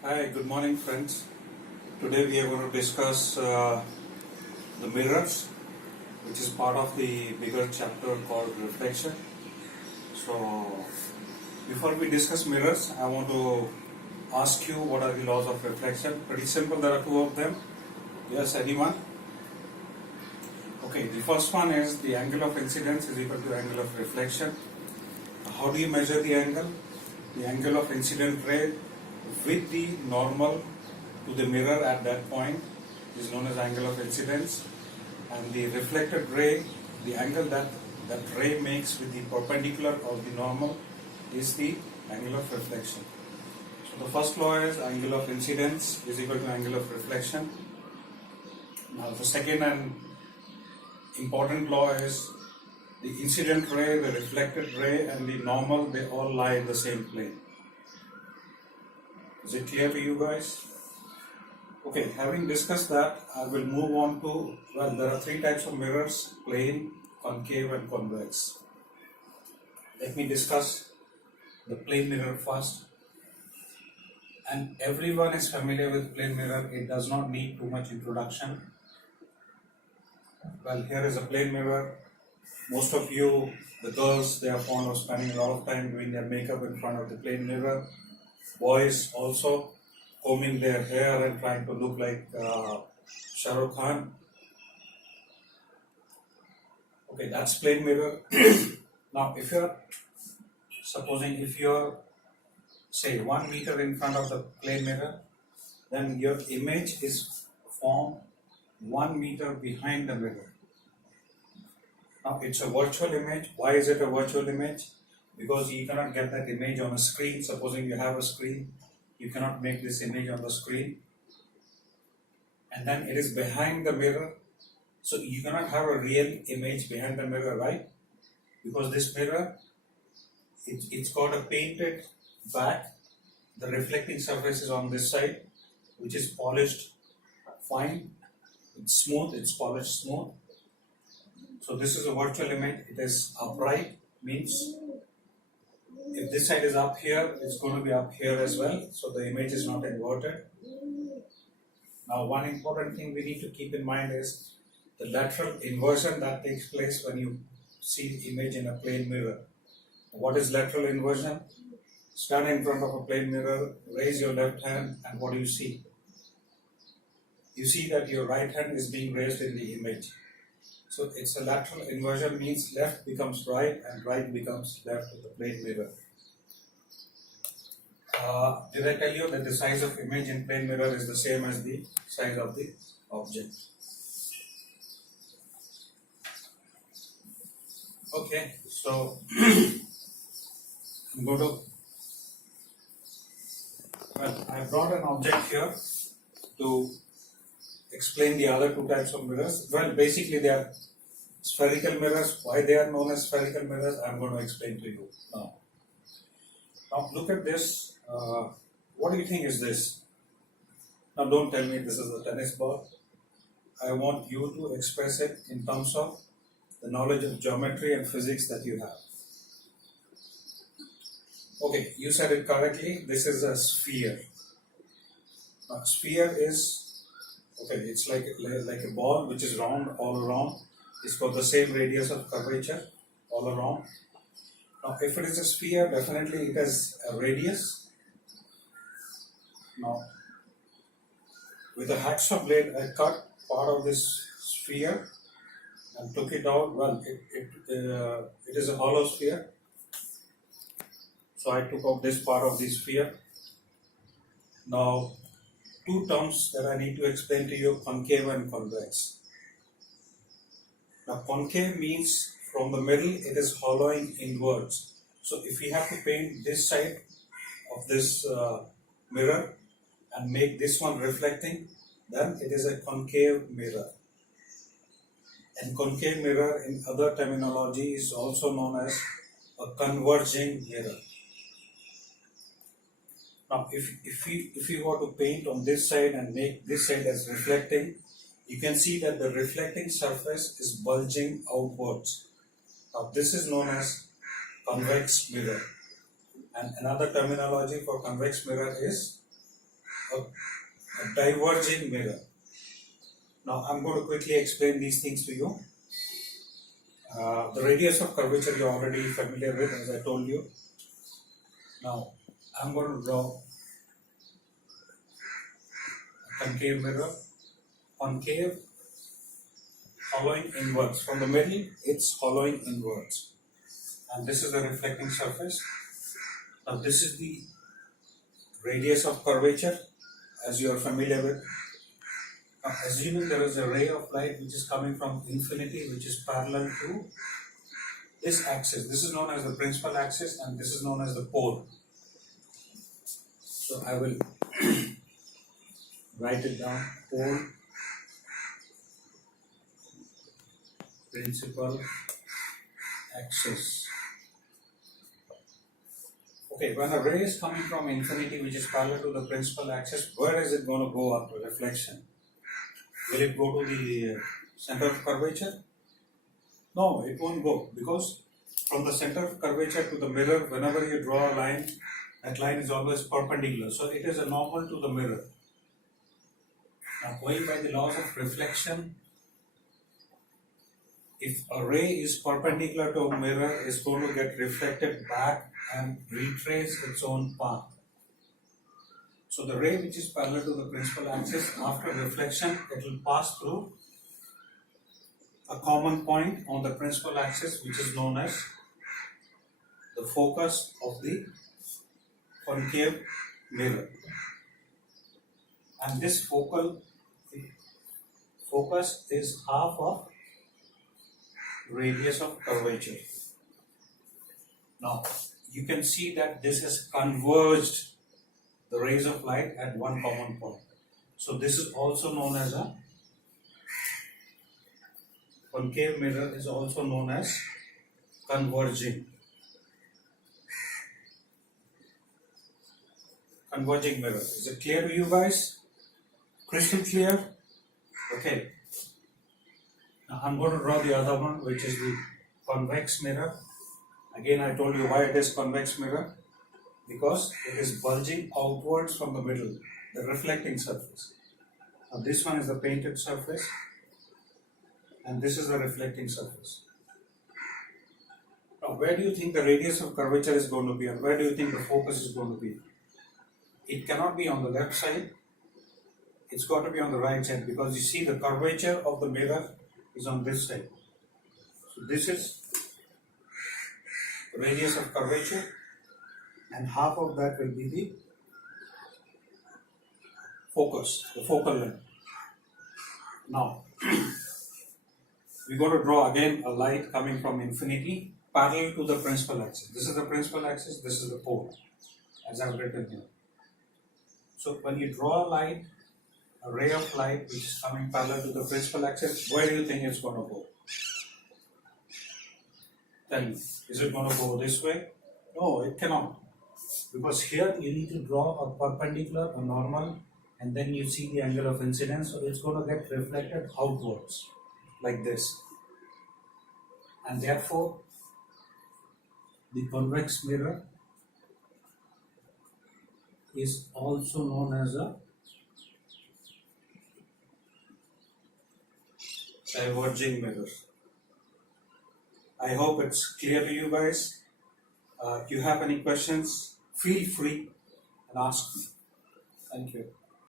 Hi, good morning, friends. Today we are going to discuss the mirrors, which is part of the bigger chapter called reflection. So, before we discuss mirrors, I want to ask you what are the laws of reflection. Pretty simple, there are two of them. Yes, anyone? Okay, the first one is the angle of incidence is equal to angle of reflection. How do you measure the angle? The angle of incident ray with the normal to the mirror at that point is known as angle of incidence, and the reflected ray, the angle that ray makes with the perpendicular of the normal is the angle of reflection. So the first law is angle of incidence is equal to angle of reflection. Now the second and important law is the incident ray, the reflected ray and the normal, they all lie in the same plane. Is it clear to you guys? Okay, having discussed that, I will move on to, well, there are three types of mirrors: plane, concave and convex. Let me discuss the plane mirror first. And everyone is familiar with plane mirror, it does not need too much introduction. Well, here is a plane mirror. Most of you, the girls, they are fond of spending a lot of time doing their makeup in front of the plane mirror. Boys also combing their hair and trying to look like Shah Rukh Khan. Okay, that's plane mirror. Now, if you're say 1 meter in front of the plane mirror, then your image is formed 1 meter behind the mirror. Now, it's a virtual image. Why is it a virtual image? Because you cannot get that image on a screen. Supposing you have a screen, you cannot make this image on the screen. And then it is behind the mirror. So you cannot have a real image behind the mirror, right? Because this mirror, it's got a painted back. The reflecting surface is on this side, which is polished fine. It's smooth, it's polished smooth. So this is a virtual image. It is upright, means if this side is up here, it's going to be up here as well. So the image is not inverted. Now, one important thing we need to keep in mind is the lateral inversion that takes place when you see the image in a plane mirror. What is lateral inversion? Stand in front of a plane mirror, raise your left hand, and what do you see? You see that your right hand is being raised in the image. So it's a lateral inversion, means left becomes right and right becomes left in the plane mirror. Did I tell you that the size of image in plane mirror is the same as the size of the object? Okay, so I'm going to, well, I brought an object here to explain the other two types of mirrors. Well, basically they are spherical mirrors. Why they are known as spherical mirrors, I'm going to explain to you now. Now look at this. What do you think is this? Now don't tell me this is a tennis ball. I want you to express it in terms of the knowledge of geometry and physics that you have. Okay, you said it correctly. This is a sphere. Now, sphere is, okay, it's like a ball which is round all around. It's got the same radius of curvature all around. Now, if it is a sphere, definitely it has a radius. Now, with a hacksaw blade, I cut part of this sphere and took it out. Well, it is a hollow sphere. So I took out this part of the sphere. Now, two terms that I need to explain to you: concave and convex. Now, concave means from the middle it is hollowing inwards. So if we have to paint this side of this mirror and make this one reflecting, then it is a concave mirror. And concave mirror in other terminology is also known as a converging mirror. Now, if you were to paint on this side and make this side as reflecting, you can see that the reflecting surface is bulging outwards. Now, this is known as convex mirror. And another terminology for convex mirror is a diverging mirror. Now I'm going to quickly explain these things to you. The radius of curvature you're already familiar with, as I told you. Now I'm going to draw a concave mirror. Concave, hollowing inwards. From the middle, it's hollowing inwards. And this is the reflecting surface. Now this is the radius of curvature, as you are familiar with. Now, assuming there is a ray of light which is coming from infinity, which is parallel to this axis. This is known as the principal axis and this is known as the pole. So I will write it down. Pole, principal axis. Okay, when a ray is coming from infinity which is parallel to the principal axis, where is it going to go after reflection? Will it go to the center of curvature? No, it won't go, because from the center of curvature to the mirror, whenever you draw a line, that line is always perpendicular. So it is a normal to the mirror. Now, going by the laws of reflection, if a ray is perpendicular to a mirror, it's going to get reflected back and retrace its own path. So the ray which is parallel to the principal axis, after reflection, it will pass through a common point on the principal axis which is known as the focus of the concave mirror. And this focal focus is half of radius of curvature. Now you can see that this has converged the rays of light at one common point. So this is also known as a concave mirror, is also known as converging. Converging mirror. Is it clear to you guys? Crystal clear? Okay. Now I'm going to draw the other one, which is the convex mirror. Again, I told you why it is convex mirror. Because it is bulging outwards from the middle, the reflecting surface. Now this one is the painted surface and this is the reflecting surface. Now where do you think the radius of curvature is going to be, and where do you think the focus is going to be? It cannot be on the left side, it's got to be on the right side, because you see the curvature of the mirror is on this side. So this is the radius of curvature, and half of that will be the focus, the focal length. Now, we're going to draw again a light coming from infinity parallel to the principal axis. This is the principal axis, this is the pole, as I've written here. So when you draw a light, a ray of light which is coming parallel to the principal axis, where do you think it's going to go? Tell me, is it going to go this way? No, it cannot. Because here you need to draw a perpendicular, a normal, and then you see the angle of incidence, so it's going to get reflected outwards like this. And therefore, the convex mirror is also known as a diverging mirror. I hope it's clear to you guys. If you have any questions, feel free and ask me. Thank you.